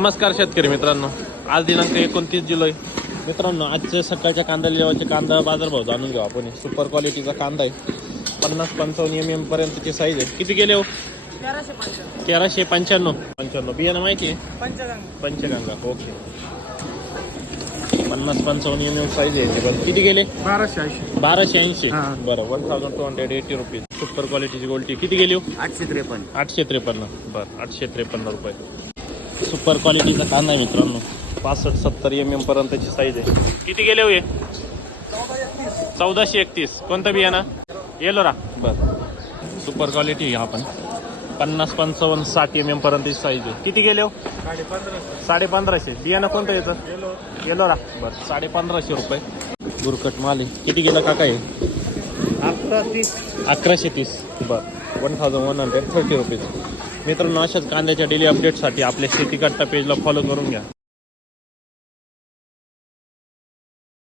नमस्कार शेतकरी मित्रांनो, आज दिनांक 29 जुलै. मित्रांनो, आजचे सकाळच्या कांदा लिलावाचे कांदा बाजारभाव जाणून घेऊ आपण. सुपर क्वालिटीचा कांदा आहे, 50-55 mm पर्यंतची साईज आहे. किती गेले हो? 1395. बियाणं माहिती आहे? पंचगंगा. ओके. 50-55 mm साईज आहे. बरं, किती गेले? 1280. बरं, 1280 रुपीज. सुपर क्वालिटीची गोल्टी किती गेली हो? 853. बरं, 853 रुपये. सुपर क्वालिटीचा कांदा आहे मित्रांनो, 65-70 mm पर्यंतची साईज आहे. किती गेले हो? 1431. कोणतं बियाणं? येलोरा. बरं, सुपर क्वालिटी आहे. आपण 50-55-60 mm पर्यंतची साईज आहे. किती गेले हो? 1550. बियाणं कोणतं याचं? येलोरा. बरं, 1550 रुपये. गुरकट माल आहे. किती गेलं काका आहे? 1130. बरं, 1130 रुपीज. मित्रांनो, अशाच कांद्याच्या डेली अपडेटसाठी आपल्या शेती कट्टा पेजला फॉलो करून घ्या.